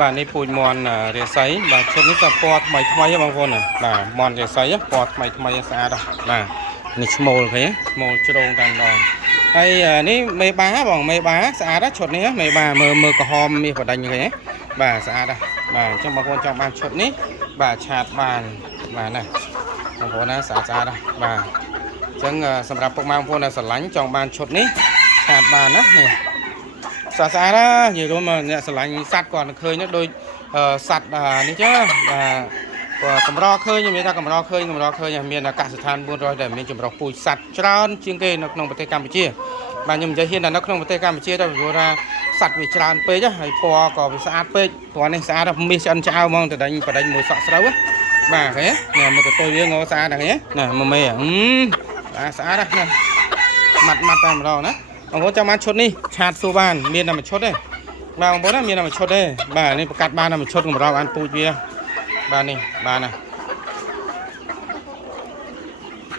បាទនេះពូជមន់រាសីបាទឈុតនេះក៏ពណ៌ថ្មីថ្មីបងប្អូនបាទមន់រាសីពណ៌ថ្មីថ្មីស្អាតបាទនេះឈ្មោលឃើញឈ្មោលជ្រងតែម្ដងហើយនេះមេបាបងមេបាស្អាតឈុតនេះមេបាមើលក្រហមមាសបដិញឃើញបាទស្អាតបាទអញ្ចឹងបងប្អូនចង់បានឈុតនេះបាទឆាតបានបាទណាបងប្អូនណាស្អាតបាទអញ្ចឹងសម្រាប់ពុកម៉ែបងប្អូនដែលស្រឡាញ់ចង់បានឈុតនេះឆាតបានណានេះស្អាតណានិយាយរួមអ្នកស្រឡាញ់សัตว์គាត់ឃើញដូចសัตว์នេះចឹងបាទកម្រឃើញមានថាកម្រឃើញមានកសិដ្ឋាន400ដែលមានចម្រុះពូជសัตว์ច្រើនជាងគេនៅក្នុងប្រទេសកម្ពុជាបាទខ្ញុំនិយាយហ៊ានថានៅក្នុងប្រទេសកម្ពុជាទៅព្រោះថាសัตว์វាច្រើនពេកហើយពណ៌ក៏វាស្អាតពេកពណ៌នេះស្អាតមាសឆ្អិនឆ្អៅហ្មងតដេញបដិញមួយសក់ស្រូវបាទឃើញណាមើលកតុយវាងស្អាតហ្នឹងណាមួយមេស្អាតណាម៉ាត់តែម្ដងណាបងប្អូនចាំបានឈុតនេះឆាតសួរបានមានតែមួយឈុតទេបាទបងប្អូនណាមានតែមួយឈុតទេបាទនេះប្រកាសបានតែមួយឈុតកម្របានពូជវាបាទនេះបាទណា